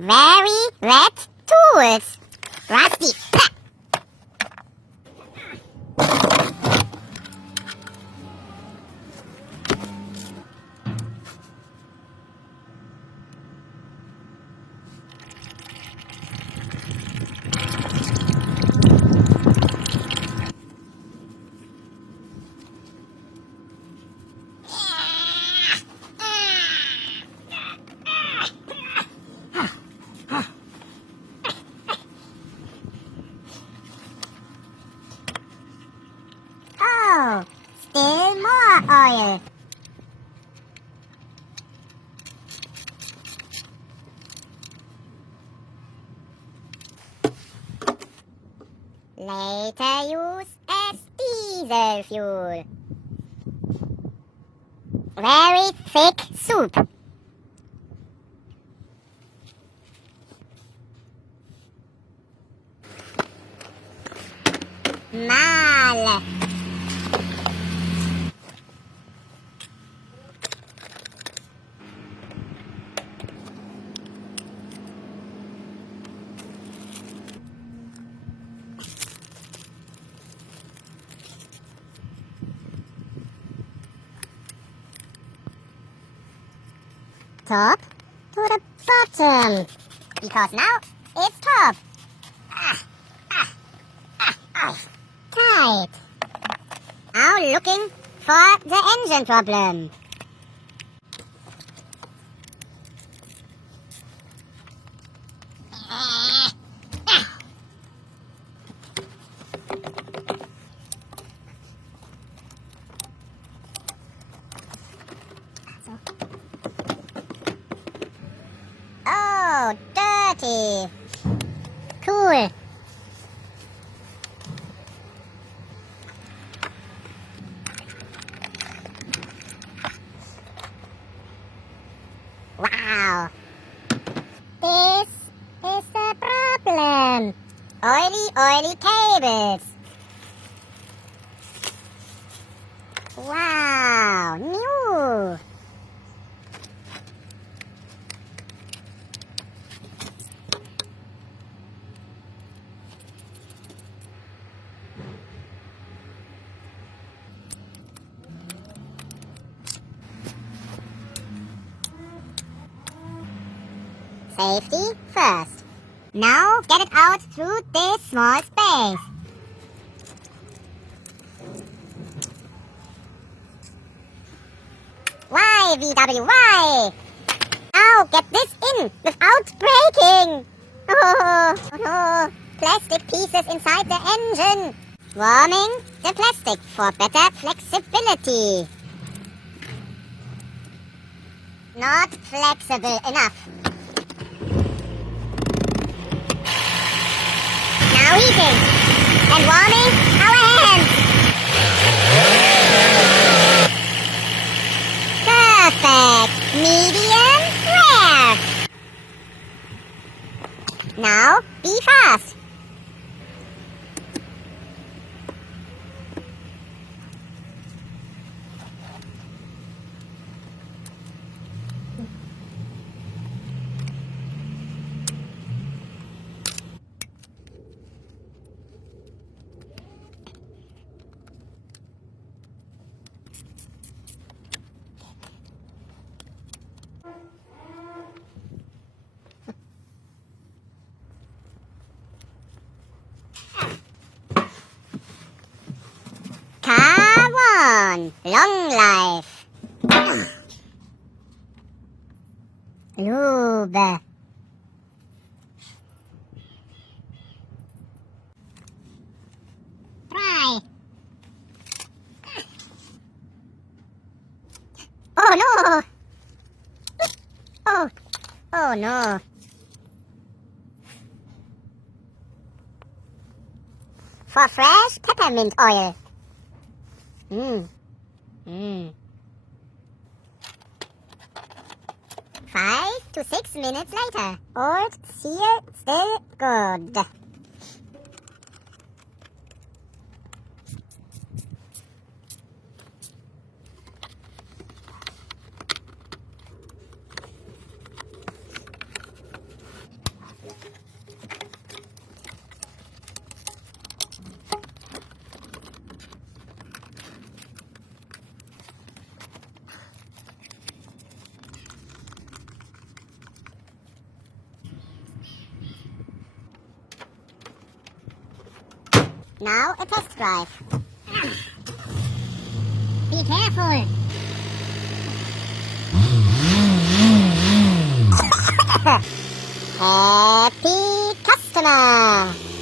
Very red tools. Rusty. Oh, still more oil. Later use as diesel fuel. Very thick soup. Mal. Top to the bottom, because now it's top. Tight. Now looking for the engine problem. Oh, dirty. Cool. Wow. This is the problem. Oily cables. Wow, new. Safety first. Now get it out through this small space. Why, VW, why? Now get this in without breaking. Oh no, plastic pieces inside the engine. Warming the plastic for better flexibility. Not flexible enough. Now heating and warming our hands. Perfect. Medium rare. Now be fast. Car 1. Long life. Lube. Try. Oh no. Oh no. For fresh peppermint oil. 5 to 6 minutes later. Old seal still good. Now a test drive. Be careful. Happy customer.